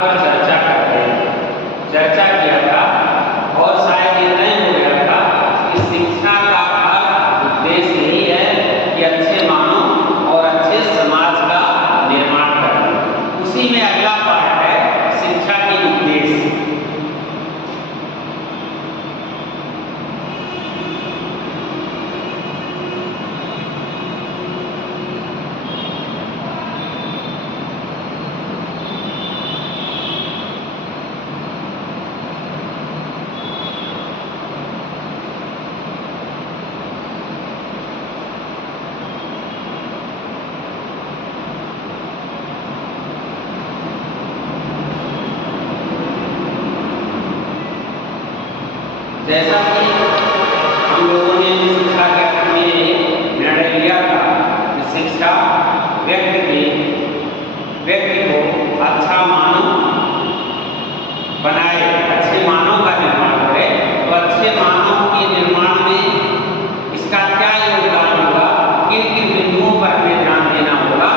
पर चर्चा करते हैं। चर्चा किया था और शायद ये तय हो गया था कि शिक्षा का अर्थ उद्देश्य यही है कि अच्छे मानव और अच्छे समाज का निर्माण करना। उसी में अगला पार्ट है शिक्षा के उद्देश्य। जैसा कि हम लोगों ने शिक्षा के में निर्णय लिया था कि शिक्षा व्यक्ति को अच्छा मानव बनाए, अच्छे मानव का निर्माण करे। तो अच्छे मानव के निर्माण में इसका क्या योगदान होगा, किन किन बिंदुओं पर हमें ध्यान देना होगा,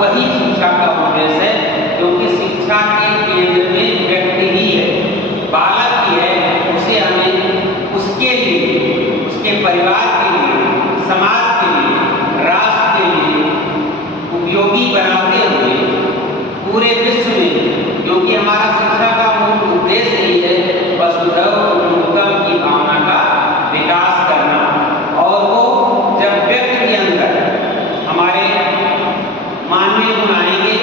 वही शिक्षा का उद्देश्य है। क्योंकि शिक्षा के केंद्र में व्यक्ति ही है, बालक ही है। उसे हमें उसके लिए, उसके परिवार के लिए, समाज के लिए, राष्ट्र के लिए उपयोगी बनाते हुए पूरे विश्व में, क्योंकि हमारा शिक्षा का मूल उद्देश्य ही है वसुधैव कुटुम्बकम की भावना का विकास करना। और वो जब व्यक्ति के अंदर हमारे मानवीय गुण आएंगे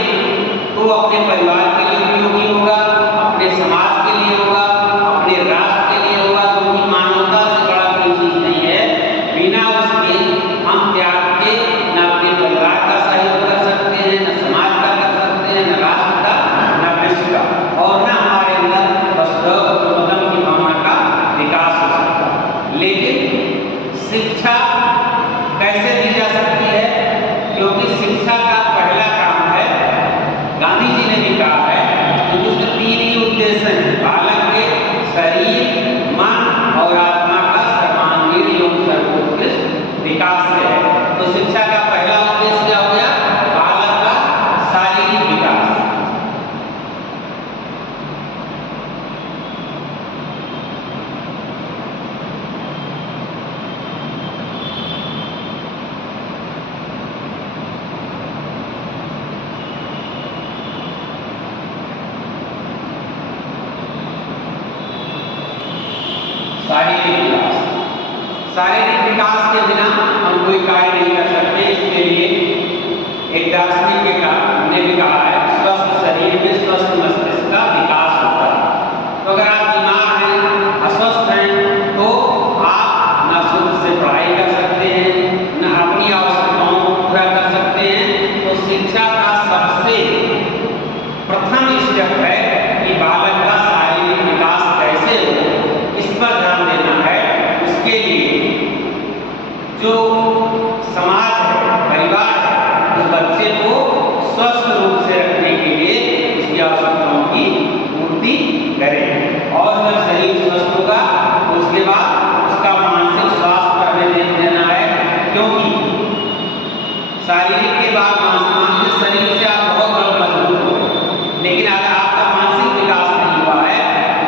तो अपने परिवार के लिए उपयोगी होगा, अपने समाज के लिए होगा, अपने राष्ट्र के लिए होगा। क्योंकि मानवता से बड़ा कोई चीज नहीं है, बिना उसके हम त्याग के न अपने परिवार का सहयोग कर सकते हैं, न समाज का कर सकते हैं, न राष्ट्र का, न विश्व का, और न हमारे अंदर वसुधैव कुटुम्बकम की भावना का विकास हो सकता। लेकिन शिक्षा कैसे दी जा सकती है? क्योंकि शिक्षा का पहला काम है, गांधी जी ने भी कहा है कि उसके तीन ही उद्देश्य हैं: बालक के शरीर, मन और आत्मा का सर्वांगीण एवं सर्वोत्कृष्ट विकास है। तो शिक्षा का पहला उद्देश्य क्या हो गया? बालक का शारीरिक विकास। शारीरिक विकास के बिना हम कोई कार्य नहीं कर सकते। इसके लिए एक दार्शनिक ने भी कहा है, स्वस्थ शरीर में स्वस्थ मस्तिष्क का विकास होता है। तो अगर आप बीमार हैं, अस्वस्थ हैं, तो आप न शुद्ध से पढ़ाई कर सकते हैं, न अपनी आवश्यकताओं को पूरा कर सकते हैं। तो शिक्षा का सबसे प्रथम स्टेप है कि बालक का शारीरिक विकास कैसे हो, इस पर ध्यान देना है। उसके लिए जो समाज है, परिवार है, उस बच्चे को स्वस्थ रूप से रखने के लिए उसकी आवश्यकताओं की पूर्ति करें। और जब शरीर स्वस्थ होगा तो उसके बाद उसका मानसिक स्वास्थ्य पर हमें ध्यान देना है। क्योंकि शारीरिक के बाद मानसिक शरीर से आप बहुत मजबूत हो, लेकिन अगर आपका मानसिक विकास नहीं हुआ है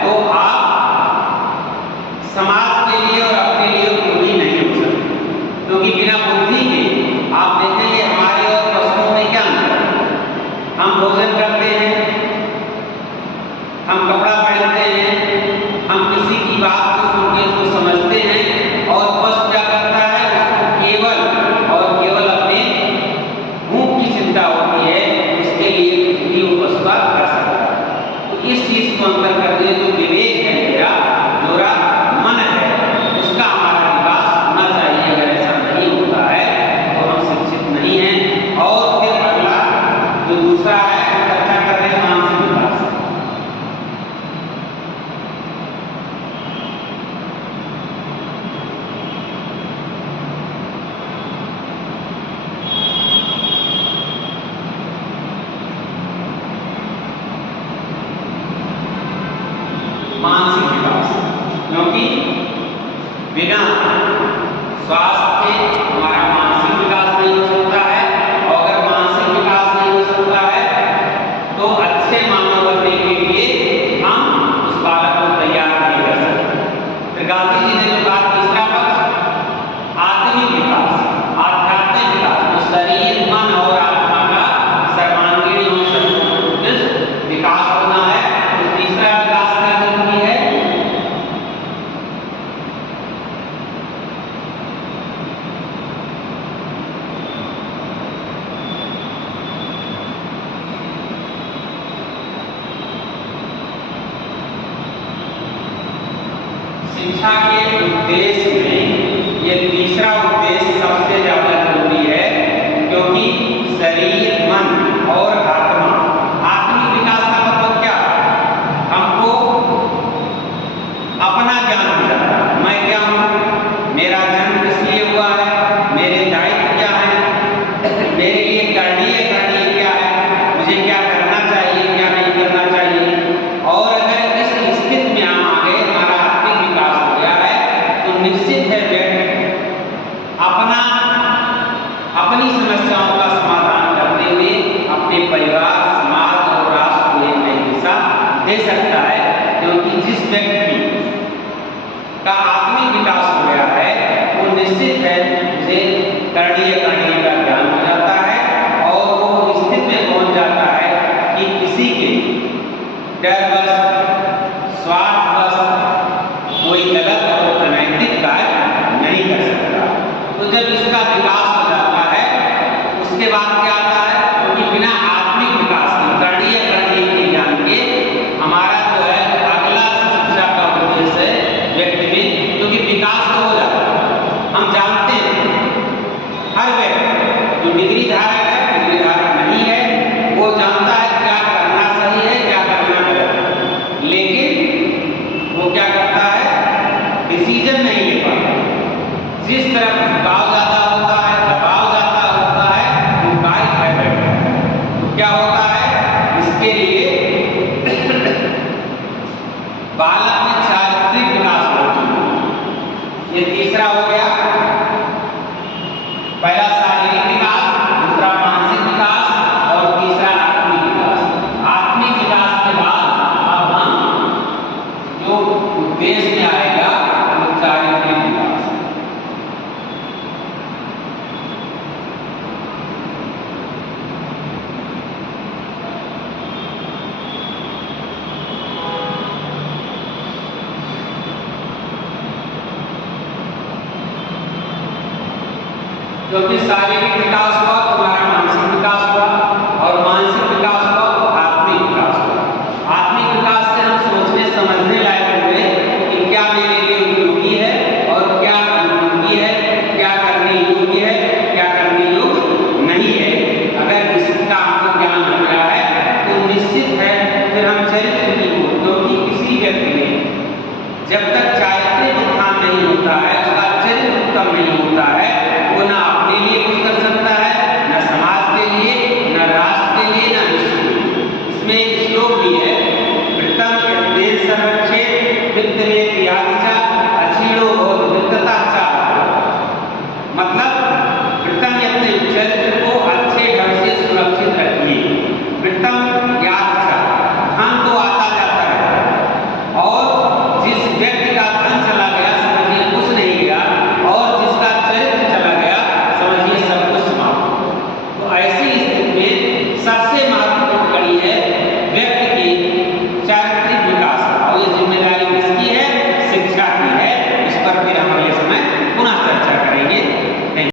तो आप समाज के लिए और अपने लिए उपयोगी नहीं हो सकते। क्योंकि बिना बुद्धि के आप देखेंगे हमारे और पशुओं में क्या अंतर है। हम भोजन करते हैं, हम कपड़ा पहनते हैं, हम किसी की बात को सुन के उसको समझते हैं। और पशु क्या करता है? उसको केवल और केवल अपने भूख की चिंता होती है, उसके लिए कुछ भी वो पशु कर सकता है। तो इस चीज को अंतर करके जो विवेक है मेरा, जोरा मन है, उसका हमारा विकास होना चाहिए। अगर ऐसा नहीं होता है तो हम शिक्षित नहीं हैं। और फिर अगला जो दूसरा है, चर्चा कर रहे हैं मानसिक विकास। मानसिक विकास, क्योंकि बिना स्वास्थ्य के हमारा मानसिक विकास नहीं हो सकता है। और अगर मानसिक विकास नहीं हो सकता है तो अच्छे मानव बनने शिक्षा के उद्देश्य में ये तीसरा उद्देश्य सबसे ज्यादा जरूरी है, क्योंकि शरीर, मन और आत्मा, आत्मिक विकास का मतलब क्या? हमको अपना ज्ञान हो जाता है, मैं क्या हूँ, मेरा जन्म किस लिए हुआ है, मेरे दायित्व क्या है, मेरे लिए करणीय क्या है, मुझे क्या करना चाहिए, क्या नहीं करना चाहिए। और अगर इस स्थिति में हम आ गए, हमारा आत्मिक विकास हो गया है, तो निश्चित है व्यक्ति अपनी समस्याओं का समाधान करते हुए अपने परिवार, समाज और राष्ट्र को एक नई दिशा दे सकता है। क्योंकि जिस व्यक्ति का आत्मिक विकास हो गया है, वो निश्चित है उसे करणीय का ज्ञान हो जाता है और वो स्थिति में पहुंच जाता है कि किसी के डरवश, स्वार्थवश कोई गलत और अनैतिक कार्य नहीं कर सकता। तो जब इसका विकास हो जाता है, उसके बाद क्या आता है, क्योंकि बिना आत्मिक विकास के, करणीय के ज्ञान के, हमारा जो है अगला शिक्षा का उद्देश्य है व्यक्ति में, क्योंकि विकास तो हो जाता है। हम जानते हैं हर व्यक्ति जो डिग्री धारक है, डिग्री धारक नहीं है, वो जानता है क्या करना सही है, क्या करना गलत है, लेकिन वो क्या करता है, डिसीजन नहीं ले पाता। जिस तरफ झुकाव ज्यादा होता है, दबाव ज्यादा होता है, वो कार्य कर बैठता है। तो क्या होता है, इसके लिए बालक में चारित्रिक विकास हो चुका। ये तीसरा हो गया, पहला शारीरिक विकास, दूसरा मानसिक विकास और तीसरा आत्मिक विकास। आत्मिक विकास के बाद अब हम जो उद्देश्य में आएगा वो चारित्रिक विकास। क्योंकि शारीरिक विकास हुआ तो हमारा मानसिक विकास हुआ, और मानसिक विकास हुआ तो आत्मिक विकास हुआ। आत्मिक विकास से हम सोचने समझने लायक हुए कि क्या मेरे लिए उपयोगी है और क्या अनुपयोगी है, क्या करने योग्य है, क्या करने योग्य नहीं है। अगर इसका हमको ज्ञान हो गया है तो निश्चित है फिर हम चरित्र की ओर, क्योंकि किसी व्यक्ति में जब तक चारित्रिक उत्थान नहीं होता है, उसका चरित्र उत्तम नहीं होता है, वो ना अपने लिए कुछ कर सकता है, न समाज के लिए, न राष्ट्र के लिए, न विश्व के लिए। इसमें एक श्लोक भी है, वृत्तम यद्देश संरक्षेत वित्त में क्रियादिचा